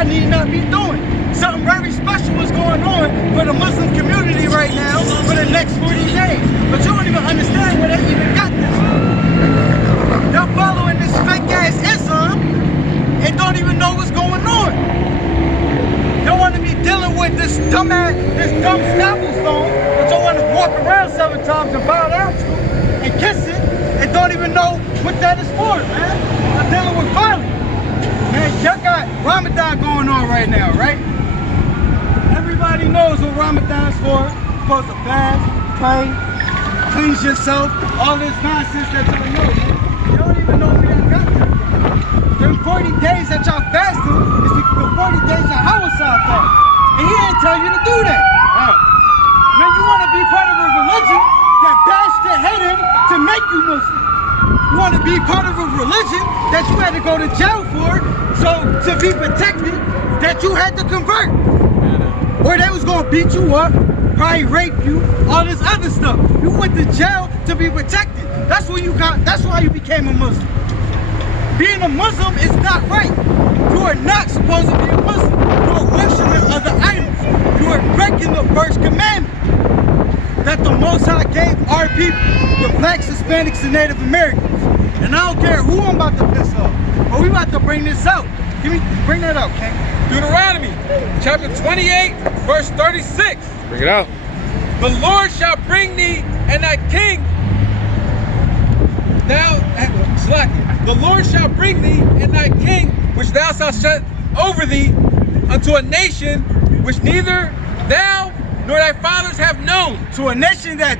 y'all need not be doing. Something very special is going on for the Muslim community right now for the next 40 days. But you don't even understand where they even got this from. Y'all following this fake ass Islam and don't even know what's going on. Y'all want to be dealing with this dumb scalpel stone that y'all want to walk around 7 times and bow down to and kiss it and don't even know what that is for, man. I'm dealing with Folly. Man, y'all got Ramadan going on right now, right? Everybody knows what Ramadan's for. You're supposed to fast, pray, cleanse yourself, all this nonsense that y'all know. You don't even know where y'all got that from. Them 40 days that y'all fasting is the 40 days of YAHSAHRALA fast. And he didn't tell you to do that. Man, you want to be part of a religion that bashed your head in to make you Muslim. You want to be part of a religion that you had to go to jail for, so to be protected, that you had to convert. Or they was gonna beat you up, probably rape you, all this other stuff. You went to jail to be protected. That's why you became a Muslim. Being a Muslim is not right. You are not supposed to be a Muslim. You are worshiping other idols. You are breaking the first commandment that the Most High gave our people, the blacks, Hispanics, and Native Americans. And I don't care who I'm about to piss off, but we about to bring this out. Bring that out, King. Deuteronomy chapter 28, verse 36. Bring it out. The Lord shall bring thee and thy king. The Lord shall bring thee and thy king, which thou shalt set over thee, unto a nation which neither thou nor thy fathers have known. To a nation that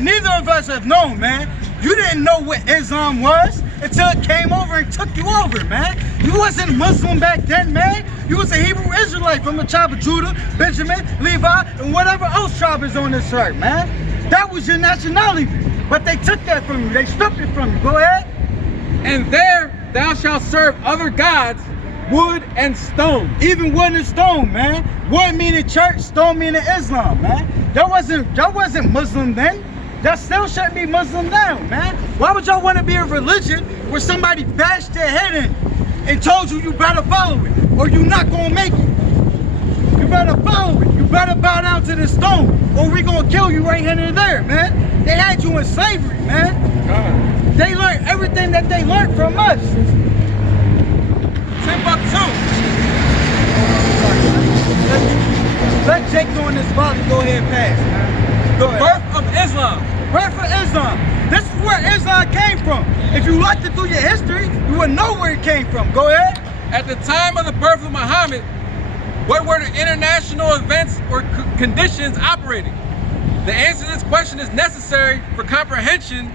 neither of us have known, man. You didn't know what Islam was until it came over and took you over, man. You wasn't Muslim back then, man. You was a Hebrew Israelite from the tribe of Judah, Benjamin, Levi, and whatever else tribe is on this earth, man. That was your nationality. But they took that from you. They stripped it from you. Go ahead. And there thou shalt serve other gods, wood and stone. Even wood and stone, man. Wood meaning church, stone meaning Islam, man. Y'all wasn't Muslim then. Y'all still shouldn't be Muslim now, man. Why would y'all want to be a religion where somebody bashed their head in and told you better follow it or you not gonna make it? You better follow it. You better bow down to the stone or we gonna kill you right here and there, man. They had you in slavery, man. They learned everything that they learned from us. Timbuktu. Let Jake go in this volley, go ahead and pass, man. The birth of Islam. Birth of Islam. This is where Islam came from. If you looked it through your history, you would know where it came from. Go ahead. At the time of the birth of Muhammad, what were the international events or conditions operating? The answer to this question is necessary for comprehension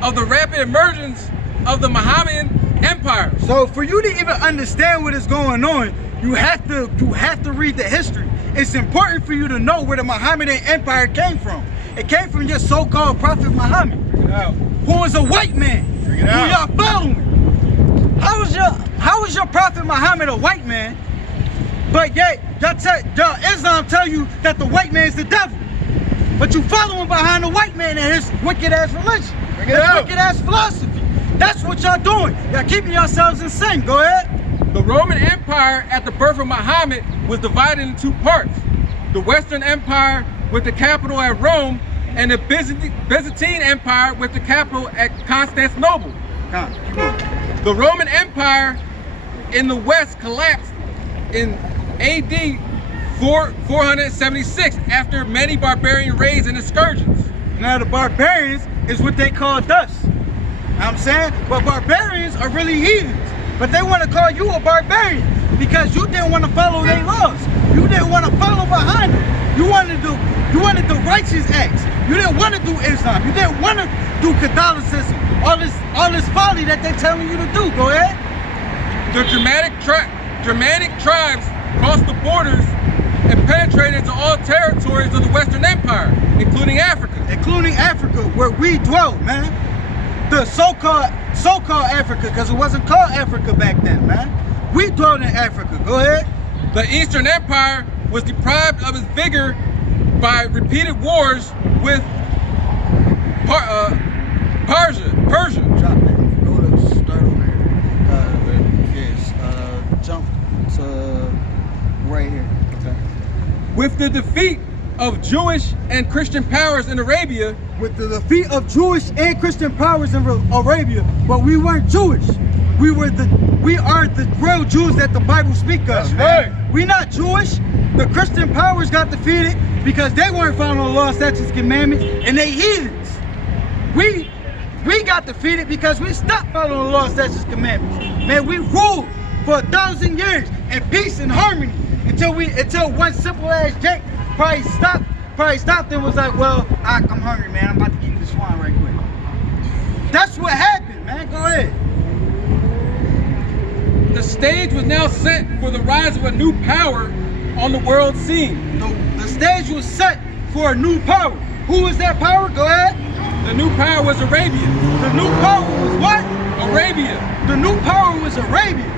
of the rapid emergence of the Mohammedan Empire. So for you to even understand what is going on, you have to read the history. It's important for you to know where the Mohammedan Empire came from. It came from your so-called Prophet Muhammad, who was a white man, who y'all following. How is your Prophet Muhammad a white man, but yet y'all Islam tell you that the white man is the devil, but you following behind the white man and his wicked-ass religion, his wicked-ass philosophy. That's what y'all doing. Y'all keeping yourselves insane. Go ahead. The Roman Empire at the birth of Muhammad was divided into 2 parts. The Western Empire with the capital at Rome and the Byzantine Empire with the capital at Constantinople. The Roman Empire in the West collapsed in AD 476 after many barbarian raids and excursions. Now the barbarians is what they called us. You know what I'm saying? But barbarians are really heathens. But they want to call you a barbarian because you didn't want to follow their laws. You didn't want to follow behind them. You wanted the righteous acts. You didn't want to do Islam. You didn't want to do Catholicism. All this folly that they're telling you to do. Go ahead. The Germanic tribes crossed the borders and penetrated into all territories of the Western Empire, including Africa. Including Africa, where we dwell, man. The so-called Africa, because it wasn't called Africa back then, man. We dwelled in Africa. Go ahead. The Eastern Empire was deprived of its vigor by repeated wars with Persia. Drop that. Go to start over here. Jump to with the defeat of Jewish and Christian powers in Arabia, with the defeat of Jewish and Christian powers in Arabia, but we weren't Jewish. We are the real Jews that the Bible speaks of. That's man. right. We're not Jewish. The Christian powers got defeated because they weren't following the law, statutes, commandments, and they heathens. We got defeated because we stopped following the law, statutes, commandments. Man, we ruled for 1,000 years in peace and harmony until one simple ass Jake probably stopped and was like, well, I'm hungry, man. I'm about to eat this wine right quick. That's what happened, man. Go ahead. the stage was now set for the rise of a new power on the world scene. The stage was set for a new power. Who was that power? Go ahead. The new power was Arabia. The new power was what? Arabia. The new power was Arabia.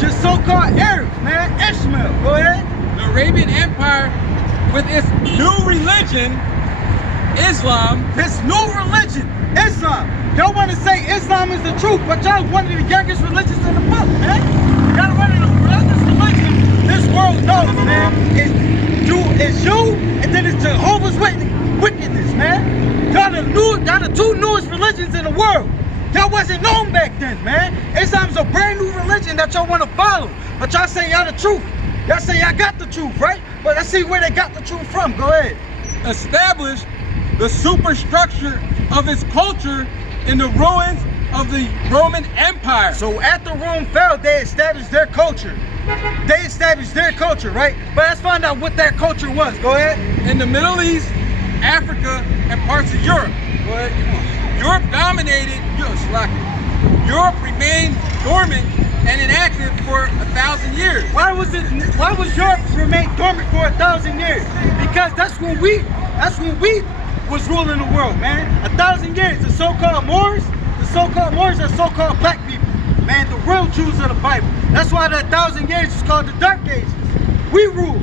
Just so-called Arabs, man. Ishmael. Go ahead. The Arabian Empire, with its new religion, Islam. This new religion, Islam. Y'all want to say Islam is the truth, but y'all one of the youngest religions in the book, man. Y'all one of the youngest religions this world knows, man. It's you, and then it's Jehovah's wickedness, man. Y'all the two newest religions in the world. Y'all wasn't known back then, man. Islam's a brand new religion that y'all want to follow, but y'all say y'all the truth. Y'all say y'all got the truth, right? But let's see where they got the truth from. Go ahead. Established the superstructure of its culture in the ruins of the Roman Empire. So after Rome fell, they established their culture. They established their culture, right? But let's find out what that culture was. Go ahead. In the Middle East, Africa, and parts of Europe. Go ahead. Europe dominated, Europe remained dormant and inactive for 1,000 years. Why was Europe remain dormant for 1,000 years? Because that's when we was ruling the world, man. 1,000 years. The so-called Moors are so-called black people. Man, the real Jews of the Bible. That's why that 1,000 years is called the Dark Ages. We ruled.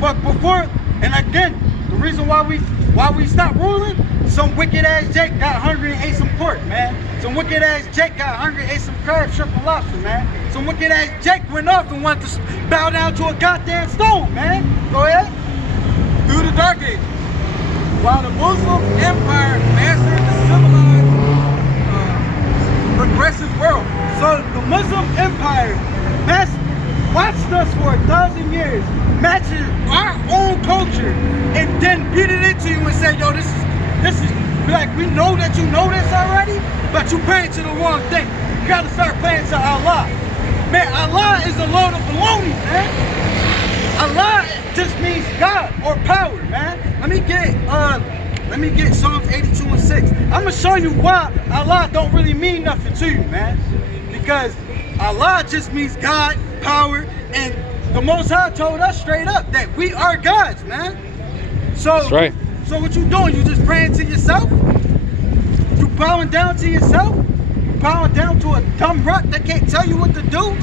But before, and again, the reason why we stopped ruling, some wicked ass Jake got hungry and ate some pork, man. Some wicked ass Jake got hungry and ate some crab, shrimp, and lobster, man. Some wicked ass Jake went off and wanted to bow down to a goddamn stone, man. Go ahead. Through the Dark Ages, while the Muslim Empire mastered the civilized, progressive world. So the Muslim Empire watched us for 1,000 years, matching our own culture, and then beat it into you and say, yo, this is like, we know that you know this already, but you praying to the wrong thing. You gotta start praying to Allah. Man, Allah is the Lord of baloney, man. Allah just means God or power, man. Let me get Psalms 82 and 6. I'm gonna show you why Allah don't really mean nothing to you, man. Because Allah just means God, power, and the Most High told us straight up that we are gods, man. So, that's right. So what you doing? You just praying to yourself? You bowing down to yourself? You bowing down to a dumb rock that can't tell you what to do?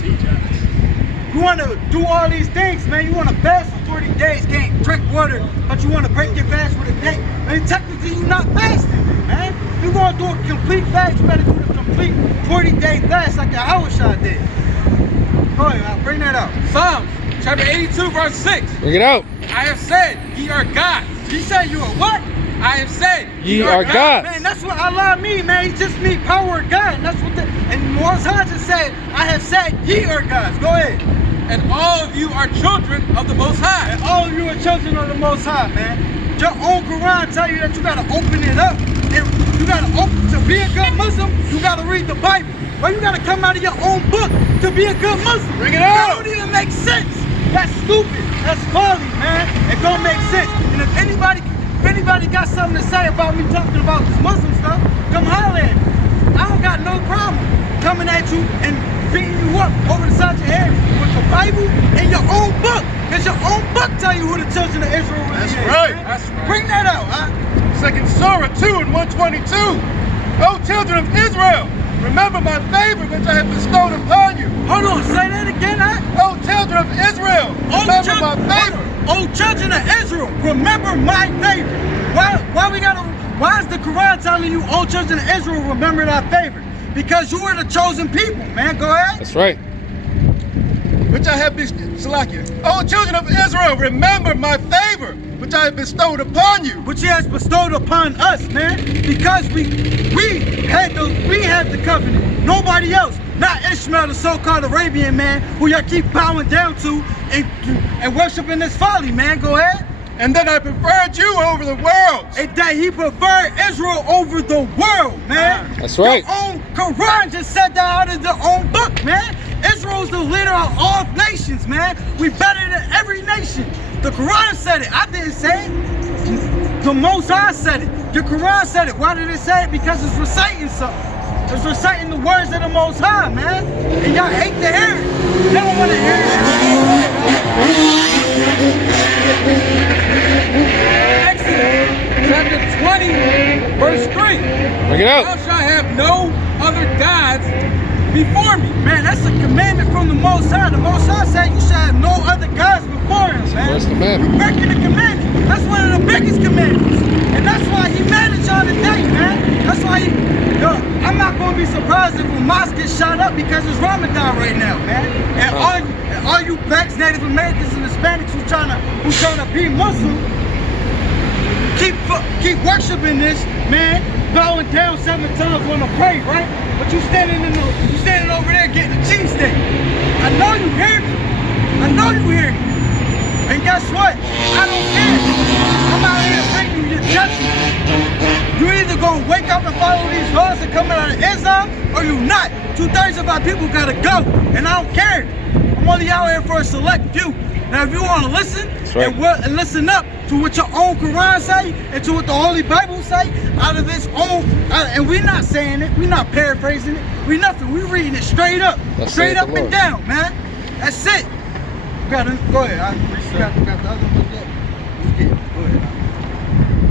You want to do all these things, man. You want to fast for 40 days, can't drink water, but you want to break your fast with a day. Man, technically you're not fasting, man. If you're going to do a complete fast, you better do the complete 40-day fast like YAHSHRALA did. Go ahead, man. Bring that out. Psalms chapter 82 verse 6. Bring it out. I have said, ye are gods. He said you are what? I have said, Ye are gods. Man, that's what Allah mean, man. He just mean power of God. And that's what and Most High just said, I have said ye are gods. Go ahead. And all of you are children of the Most High. And all of you are children of the Most High, man. Your own Quran tell you that you gotta open it up. And you gotta to be a good Muslim, you gotta read the Bible. Well, you gotta come out of your own book to be a good Muslim. Bring it out. That don't even make sense. That's stupid. That's folly, man. It don't make sense. And if anybody got something to say about me talking about this Muslim stuff, come holler at me. I don't got no problem coming at you and beating you up over the side of your head with the Bible and your own book. Because your own book tell you who the children of Israel really is. right. Man. That's right. Bring that out, huh? Second Surah 2 and 122. O children of Israel, remember my favor which I have bestowed upon you. Hold on, say that again, huh? O children of Israel, remember my favor. Oh, children of Israel, remember my favor. Why is the Quran telling you, oh, children of Israel, remember thy favor? Because you are the chosen people, man. Go ahead. That's right. which I have O children of Israel, remember my favor, which I have bestowed upon you. Which he has bestowed upon us, man. Because we had the covenant. Nobody else. Not Ishmael, the so-called Arabian man, who y'all keep bowing down to and worshiping this folly, man. Go ahead. And then I preferred you over the world. And that he preferred Israel over the world, man. That's right. Your own Quran just said that out of their own book, man. Israel's the leader of all nations, man. We better than every nation. The Quran said it. I didn't say it. The Most High said it. The Quran said it. Why did it say it? Because it's reciting something. It's reciting the words of the Most High, man. And y'all hate to hear it. They don't want to hear it. Exodus chapter 20, verse 3. Bring it out. Thou shalt have no other gods before me. Man, that's a commandment from the Most High. The Most High said you shall have no other gods before him, man. First commandment. You're breaking the commandment. That's one of the biggest commandments. And that's why he managed y'all today, man. That's why I'm not going to be surprised if a mosque gets shot up because it's Ramadan right now, man. And all you blacks, Native Americans, and Hispanics who trying to be Muslim, keep worshiping this, man, bowing down 7 times when I pray, right? But you standing over there getting a cheesesteak. I know you hear me. I know you hear me. And guess what? I don't care. I'm out here bringing you your judgment. You either gonna wake up and follow these laws that come out of Islam, or you not. 2/3 of our people gotta go, and I don't care. I'm only out here for a select few. Now, if you want to listen and listen up to what your own Quran say and to what the Holy Bible say, out of its own, and we're not saying it, we're not paraphrasing it, we're nothing. We're reading it straight up, straight up and down, man. That's it. Go ahead. Got the other one yet? Go ahead.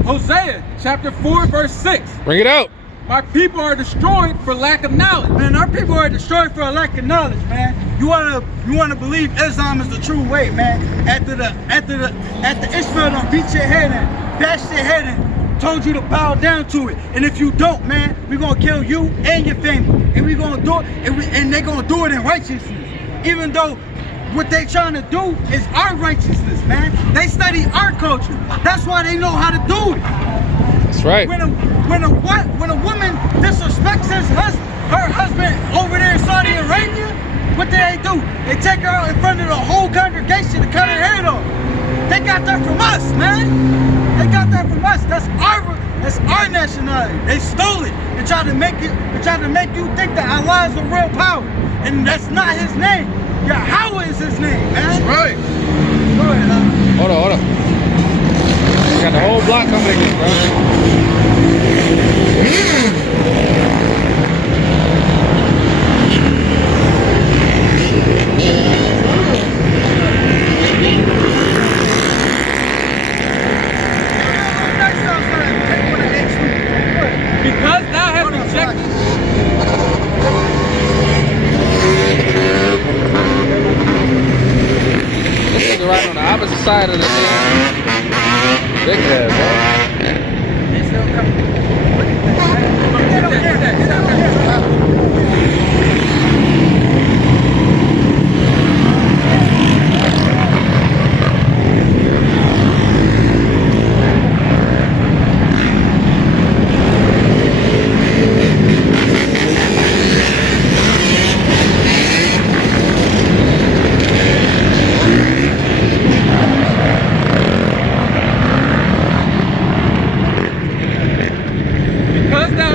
Hosea chapter 4, verse 6. Bring it out. My people are destroyed for lack of knowledge. Man, our people are destroyed for a lack of knowledge, man. You wanna believe Islam is the true way, man. After Ishmael done beat your head in, bashed your head in, told you to bow down to it. And if you don't, man, we're gonna kill you and your family. And we're gonna do it, and they're gonna do it in righteousness. Even though what they trying to do is our righteousness, man. They study our culture. That's why they know how to do it. That's right. When a woman disrespects her husband over there in Saudi Arabia, what do? They take her out in front of the whole congregation to cut her head off. They got that from us, man. They got that from us. That's our nationality. They stole it and tried to make you think that Allah is the real power, and that's not His name. Yahweh is His name, man. That's right. Go ahead, Hold on. We got the whole block coming again, bro. Because thou hast rejected. This is right on the opposite side of the thing. Big head, bro. They still coming.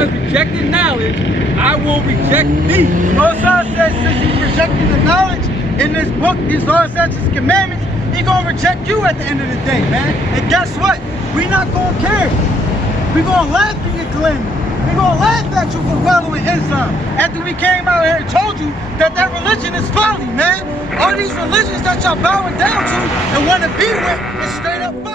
Rejected knowledge, I will reject thee. Most High says, since he's rejecting the knowledge in this book, these laws, statutes, commandments, he's gonna reject you at the end of the day, man. And guess what? We're not gonna care. We're gonna laugh at your calamity. We're gonna laugh at you for following Islam. After we came out here and told you that religion is folly, man. All these religions that y'all bowing down to and wanna be with is straight up folly.